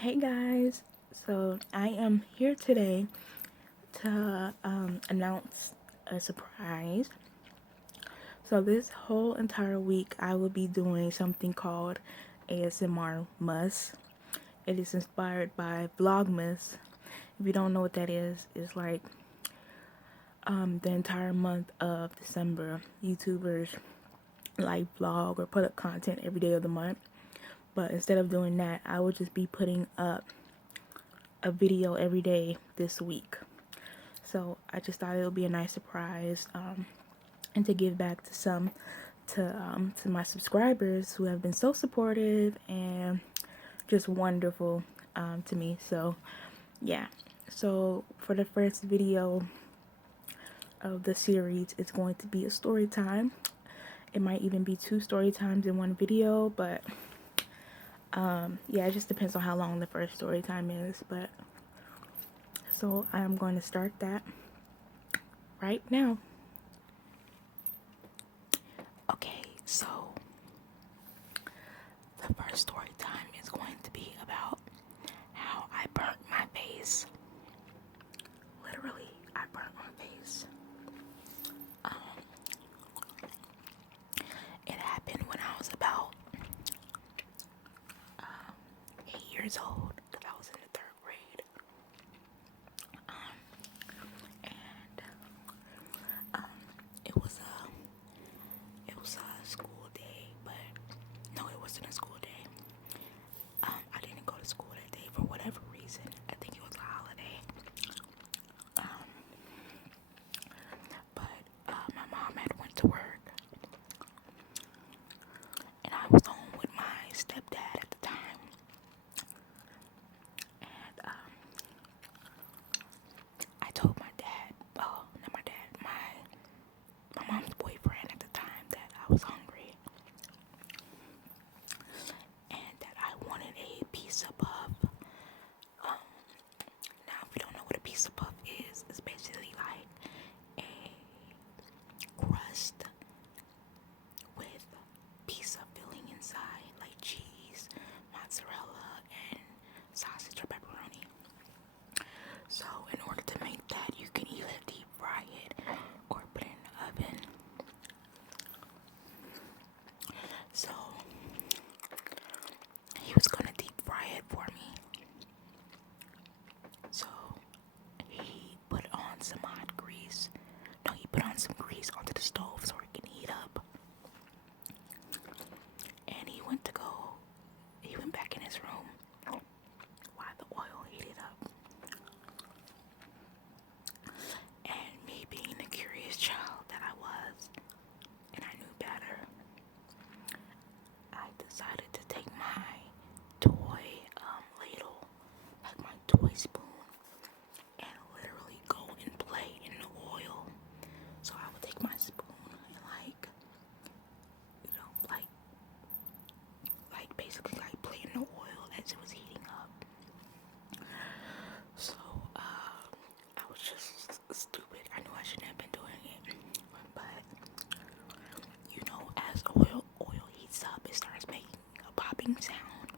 Hey guys, so I am here today to announce a surprise. So, this whole entire week, I will be doing something called ASMR Must. It is inspired by Vlogmas. If you don't know what that is, it's like the entire month of December, YouTubers like vlog or put up content every day of the month. But instead of doing that, I will just be putting up a video every day this week. So I just thought it would be a nice surprise, and to give back to to my subscribers who have been so supportive and just wonderful to me. So yeah. So for the first video of the series, it's going to be a story time. It might even be two story times in one video, but yeah, it just depends on how long the first story time is. But so I'm going to start that right now. Okay, so the first story time is going to be about how I burnt my face. Literally, I burnt my face. It happened when I was about 8 years old, because I was in the third grade. And it was a school day, but no, it wasn't a school day. I didn't go to school that day for whatever reason. I think it was a holiday. But my mom had went to work, and I was home with my stepdad at the time. And I told my dad, oh, not my dad, my mom's boyfriend at the time, that I was hungry and that I wanted a pizza puff. Now, if you don't know what a pizza puff is, it's basically like a crust with pizza filling inside, like cheese, mozzarella, and sausage or pepperoni. So, in order to make that, you can either deep fry it or put it in the oven. So, he was gonna deep fry it for me. So, he put on some hot grease. No, he put on some grease onto the stove so it can heat up. And he went back in his room while the oil heated up. And me being the curious child that I was, and I knew better, I decided to take my toy ladle, like my toy spoon, and literally go and play in the oil. So I would take my spoon and basically play in the oil as it was heating up. So I was just stupid. I knew I shouldn't have been doing it, but as oil heats up, it starts making a popping sound.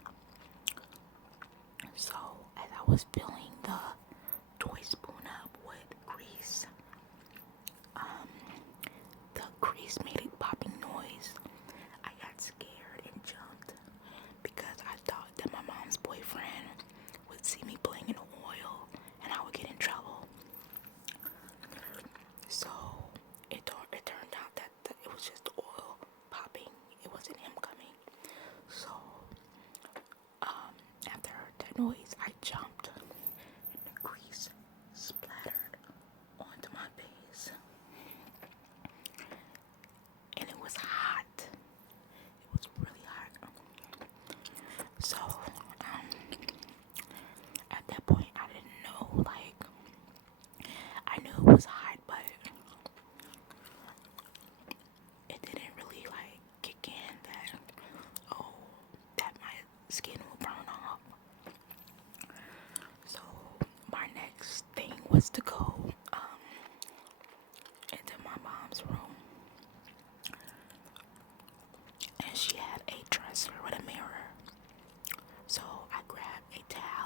So as I was filling the toy spoon up with grease, the grease made a popping noise. I got scared and jumped because I thought that my mom's boyfriend would see me playing in oil and I would get in trouble. So it turned out that it was just oil popping. It wasn't him coming. So after I heard that noise, I jumped and the grease splattered onto my face. And it was hot. It was really hot. So at that point, I didn't know, I knew it was hot, but it didn't really kick in that, oh, that my skin will burn off. So my next thing was to go into my mom's room, and she had a dresser with a mirror. So I grabbed a towel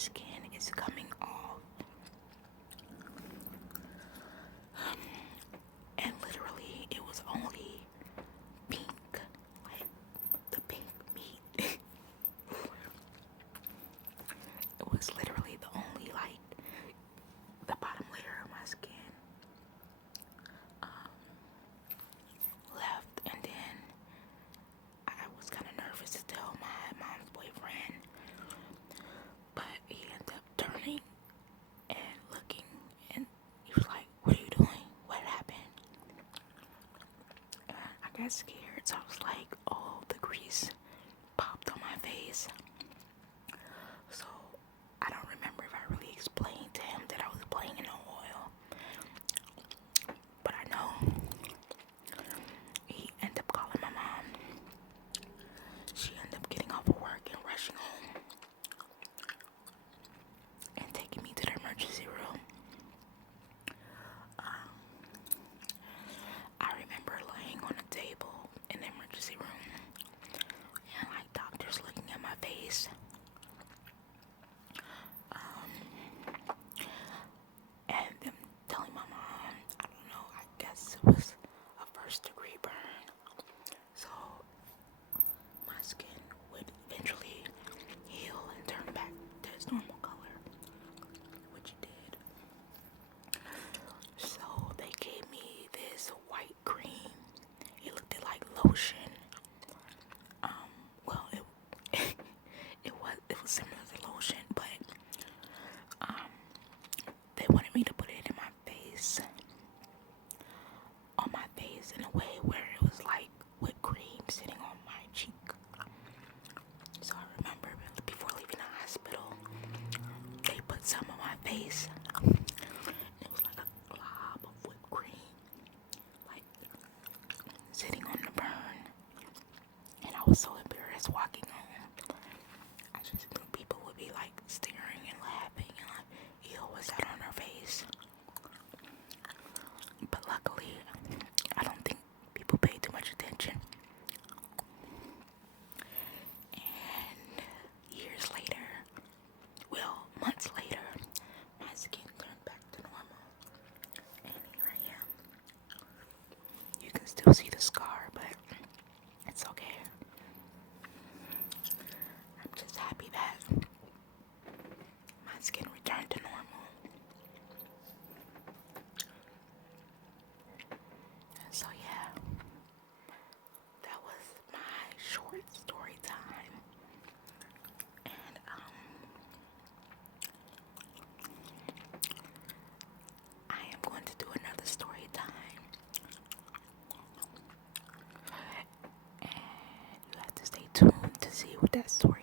skin is coming off. And literally, it was only pink, like the pink meat. It was literally the only, like, the bottom layer of my skin left. And then I was kind of nervous to tell my mom's boyfriend, but he ended up turning and looking, and he was like, "What are you doing? What happened?" And I got scared, so I was like, "Oh, the grease popped on my face." So I don't remember if I really explained to him that I was playing in the oil, but I know he ended up calling my mom. She ended up getting off of work and rushing home and taking me to the emergency room. I remember laying on a table in the emergency room and like doctors looking at my face. And them telling my mom, I don't know, I guess it was a first degree burn. So my skin would eventually heal and turn back to its normal color, which it did. So they gave me this white cream. It looked like lotion. Well, it was similar to lotion, but they wanted me to put it in my face, on my face in a way where it was like whipped cream sitting on my cheek. So I remember before leaving the hospital, they put some on my face. It was like a glob of whipped cream, like sitting on the burn. And I was so embarrassed walking home. I just knew people would be like staring and laughing and like, ew, what's that on her face? But luckily, I don't think people pay too much attention. And years later, well, months later, my skin turned back to normal. And here I am. You can still see the scar, but it's okay. I'm just happy that my skin returned to normal. So yeah, that was my short story time. And I am going to do another story time. And you have to stay tuned to see what that story